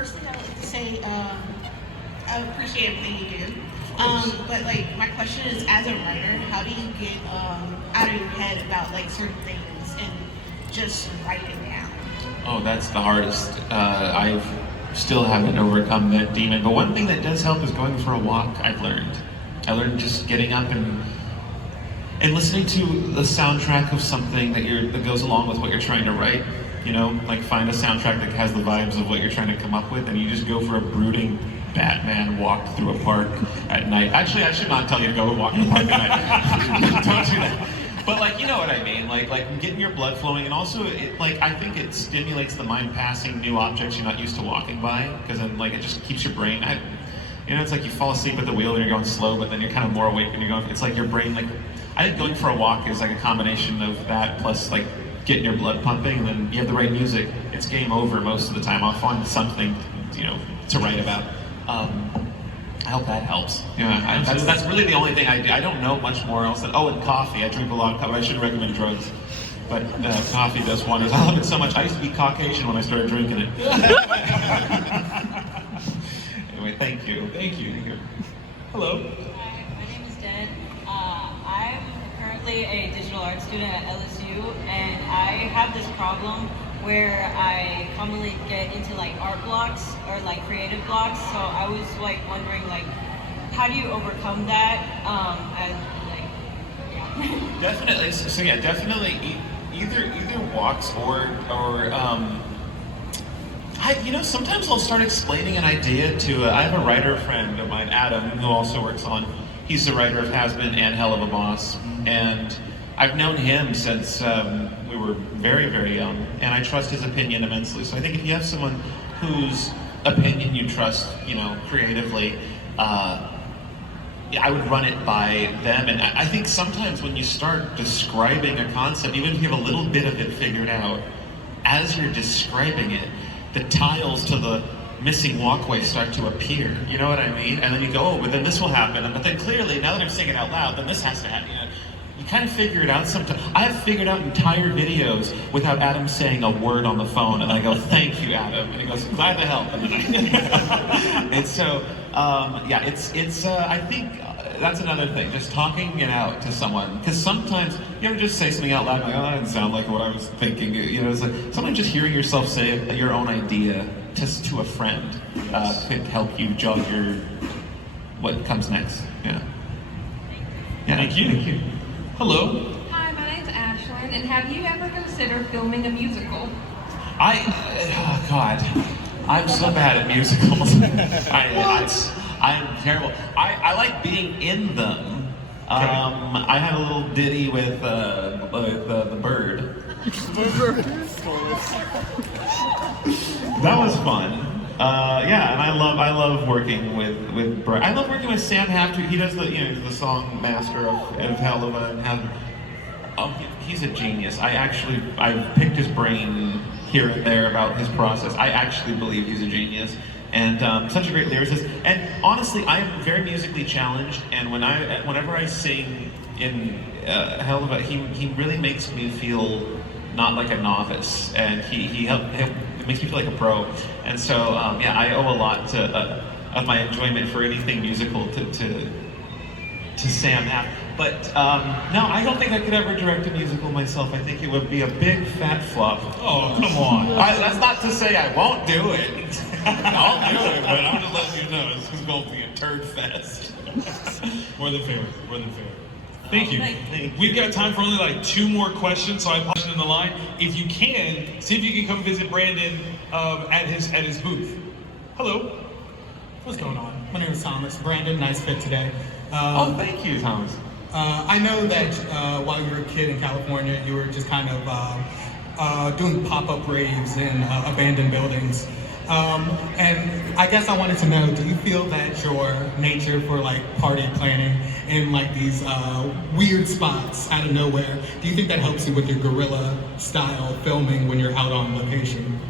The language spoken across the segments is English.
first thing I would like to say, I appreciate everything you do. But like, my question is, as a writer, how do you get out of your head about like certain things and just write it down? Oh, that's the hardest. I've still haven't overcome that demon. But one thing that does help is going for a walk. I've learned. I learned just getting up and listening to the soundtrack of something that goes along with what you're trying to write. You know, like find a soundtrack that has the vibes of what you're trying to come up with, and you just go for a brooding Batman walk through a park at night. Actually, I should not tell you to go walk in the park at night. Don't do that. But like, you know what I mean? Like getting your blood flowing, and also I think it stimulates the mind passing new objects you're not used to walking by, because then like it just keeps your brain. You know, it's like you fall asleep at the wheel and you're going slow, but then you're kind of more awake when you're going. It's like your brain, like, I think going for a walk is like a combination of that plus like getting your blood pumping, and then you have the right music. It's game over most of the time. I'll find something, you know, to write about. I hope that helps. Yeah, that's really the only thing I do. I don't know much more else than, and coffee. I drink a lot of coffee. I shouldn't recommend drugs, but coffee does wonders. I love it so much. I used to be Caucasian when I started drinking it. Anyway, thank you. Thank you. Hello. Hi, my name is Den. I'm currently a digital art student at LSU, and I have this problem where I commonly get into like art blocks or like creative blocks. So I was like wondering, like, how do you overcome that? And like, yeah. Definitely. So yeah, definitely either walks or sometimes I'll start explaining an idea to. I have a writer friend of mine, Adam, who also works on. He's the writer of Has Been and Hell of a Boss, and I've known him since we were very, very young, and I trust his opinion immensely. So I think if you have someone whose opinion you trust, you know, creatively, I would run it by them. And I think sometimes when you start describing a concept, even if you have a little bit of it figured out, as you're describing it, the tiles to the missing walkway start to appear. You know what I mean? And then you go, but then this will happen. But then clearly, now that I'm saying it out loud, then this has to happen. You kind of figure it out sometimes. I have figured out entire videos without Adam saying a word on the phone, and I go, "Thank you, Adam," and he goes, "Glad to help." And so, I think that's another thing, just talking it out to someone. Because sometimes you ever just say something out loud, like, "Oh, that didn't sound like what I was thinking." You know, it's like sometimes just hearing yourself say your own idea just to a friend could help you jog what comes next. Yeah. Yeah. Thank you. Hello. Hi, my name's Ashlyn, and have you ever considered filming a musical? Oh God, I'm so bad at musicals. I'm terrible. I like being in them. I had a little ditty with the bird. That was fun. And I love working with Brian. I love working with Sam Hafter. He does the song master of Hell of a. He's a genius. I picked his brain here and there about his process. I actually believe he's a genius, and such a great lyricist. And honestly, I am very musically challenged. And whenever I sing in Hell of a, he really makes me feel not like a novice, and he makes me feel like a pro. And so I owe a lot of my enjoyment for anything musical to Sam Hafter. But no, I don't think I could ever direct a musical myself. I think it would be a big fat flop. Oh, come on. That's not to say I won't do it. I'll do it, but I'm just letting you know this is going to be a turd fest. More than fair. Thank you. We've got time for only like 2 more questions, so I put it in the line. If you can, see if you can come visit Brandon at his booth. Hello. What's going on? My name is Thomas. Brandon, nice fit today. Thank you, Thomas. I know that while you were a kid in California, you were just kind of doing pop-up raves in abandoned buildings. And I guess I wanted to know, do you feel that your nature for like party planning in like these weird spots out of nowhere, do you think that helps you with your guerrilla style filming when you're out on location?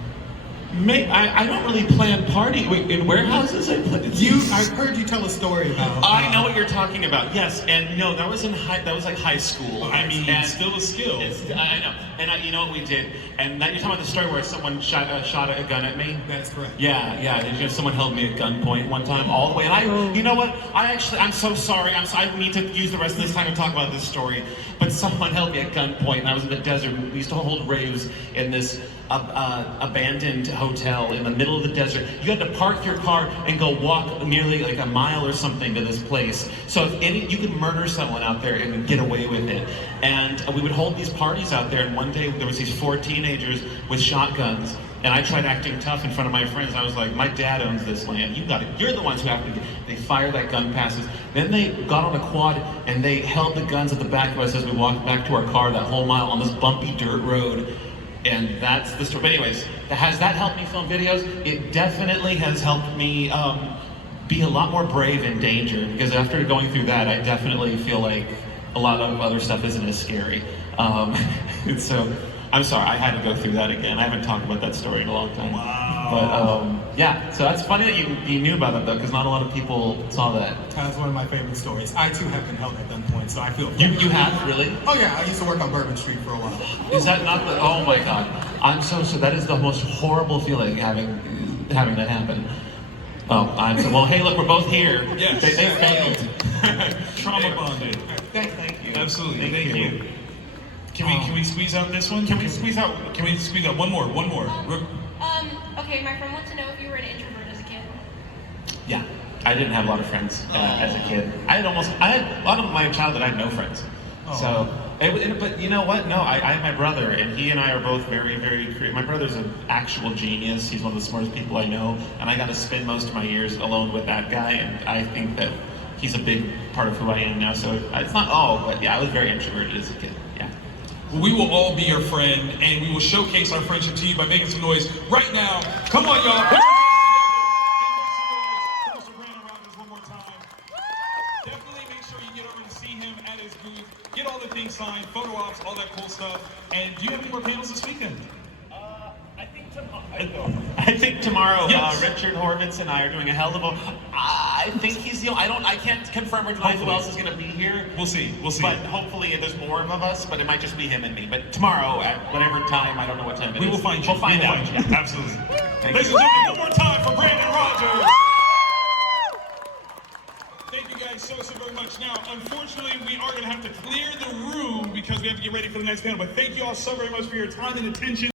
I don't really plan party. Wait, in warehouses I play. I've heard you tell a story about. I know what you're talking about. Yes, and no, that was like high school. I mean, and it's still a skill. I know, and you know what we did. And now you're talking about the story where someone shot a gun at me. That's correct. Yeah. You know, someone held me at gunpoint one time, all the way. And you know what? I'm so sorry. I need to use the rest of this time to talk about this story. But someone held me at gunpoint, and I was in the desert. We used to hold raves in this abandoned hotel in the middle of the desert. You had to park your car and go walk nearly like a mile or something to this place. So you could murder someone out there and get away with it. And we would hold these parties out there. And one day there was these 4 teenagers with shotguns. And I tried acting tough in front of my friends. I was like, my dad owns this land. You got it. You're the ones who have to. They fired that gun passes. Then they got on a quad and they held the guns at the back of us as we walked back to our car that whole mile on this bumpy dirt road. And that's the story. But anyways, has that helped me film videos? It definitely has helped me be a lot more brave in danger, because after going through that, I definitely feel like a lot of other stuff isn't as scary. And so, I'm sorry, I had to go through that again. I haven't talked about that story in a long time. Wow. But yeah, so that's funny that you knew about it though, because not a lot of people saw that. That's one of my favorite stories. I too have been held at gunpoint, so I feel. You have, really? Oh yeah, I used to work on Bourbon Street for a while. Is that not the? Oh my God! I'm so that is the most horrible feeling having that happen. Oh, well. Hey, look, we're both here. Yes. They failed. Trauma bonded. Thank you. Absolutely. Thank you. Can we squeeze out this one? Can we squeeze out one more? Okay, my friend wants to know if you were an introvert as a kid. Yeah, I didn't have a lot of friends as a kid. I had a lot of my childhood. I had no friends. So, but you know what? No, I have my brother, and he and I are both very, very creative. My brother's an actual genius. He's one of the smartest people I know, and I got to spend most of my years alone with that guy, and I think that he's a big part of who I am now. So it's not all, but yeah, I was very introverted as a kid. Yeah. We will all be your friend, and we will showcase our friendship to you by making some noise right now. Come on, y'all. Put your hands together. Mr. Brandon Rogers one more time. Definitely make sure you get over to see him at his booth. Get all the things signed, photo ops, all that cool stuff. And do you have any more panels this weekend? I think tomorrow, Yes. Richard Horvitz and I are doing a hell of a. I think he's the. I can't confirm or deny who else is going to be here. We'll see. But hopefully there's more of us. But it might just be him and me. But tomorrow at whatever time, I don't know what time it is. We will find you. We'll find out. You. Yeah. Absolutely. Thank Ladies you. and gentlemen, one more time for Brandon Rogers. Thank you guys so very much. Now, unfortunately, we are going to have to clear the room because we have to get ready for the next panel. But thank you all so very much for your time and attention.